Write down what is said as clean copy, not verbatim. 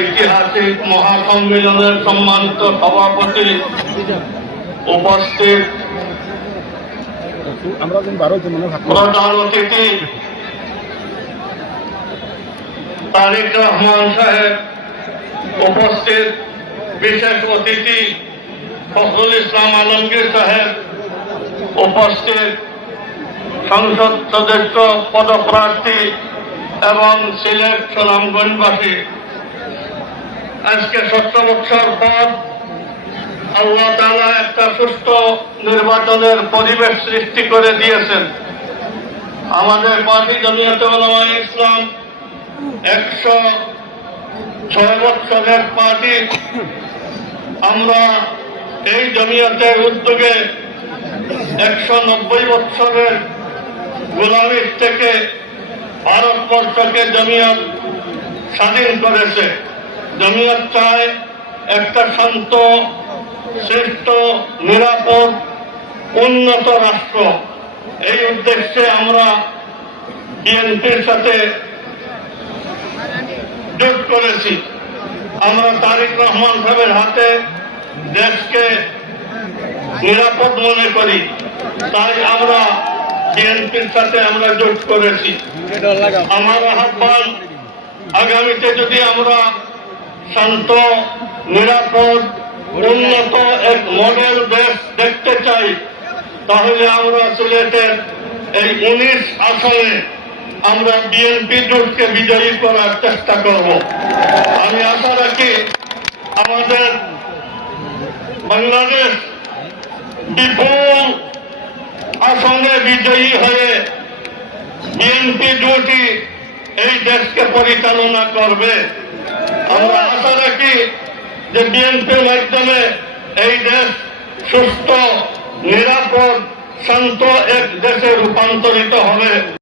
ঐতিহাসিক মহাসম্মেলনের সম্মানিত সভাপতি, উপস্থিত প্রধান অতিথি তারেক রহমান সাহেব, উপস্থিত বিশেষ অতিথি ফখরুল ইসলাম আলমগীর সাহেব, উপস্থিত সংসদ সদস্য পদপ্রার্থী এবং সিলেট সুনামগঞ্জবাসী, আজকে 17 বছর পর আল্লাহ তাআলা একটা সুস্থ নির্বাচনের পরিবেশ সৃষ্টি করে দিয়েছেন। আমাদের পার্টি জমিয়তে উলামায়ে ইসলাম 106 বছরের পার্টি। আমরা এই জমিয়তের উদ্যোগে 190 বছরের গোলামির থেকে ভারতবর্ষকে জমিয়ত স্বাধীন করেছে। জমিয়ত চায় একটা শান্ত, শ্রেষ্ঠ, নিরাপদ, উন্নত রাষ্ট্র। এই উদ্দেশ্যে আমরা বিএনপির সাথে জোট করেছি। আমরা তারেক রহমান সাহেবের হাতে দেশকে নিরাপদ মনে করি, তাই আমরা বিএনপির সাথে আমরা জোট করেছি। আমার আহ্বান, আগামীতে যদি আমরা শান্ত, নিরাপদ, উন্নত এক মডেল দেশ দেখতে চাই, তাহলে আমরা সিলেটের এই 19 আসনে আমরা বিএনপি জোটকে বিজয়ী করার চেষ্টা করব। আমি আশা রাখি আমাদের বাংলাদেশ বিপুল আসনে বিজয়ী হয়ে বিএনপি জোটই এই দেশকে পরিচালনা করবে। আমরা আশা রাখি যে বিএনপির মাধ্যমে এই দেশ সুস্থ, নিরাপদ, শান্ত এক দেশে রূপান্তরিত হবে।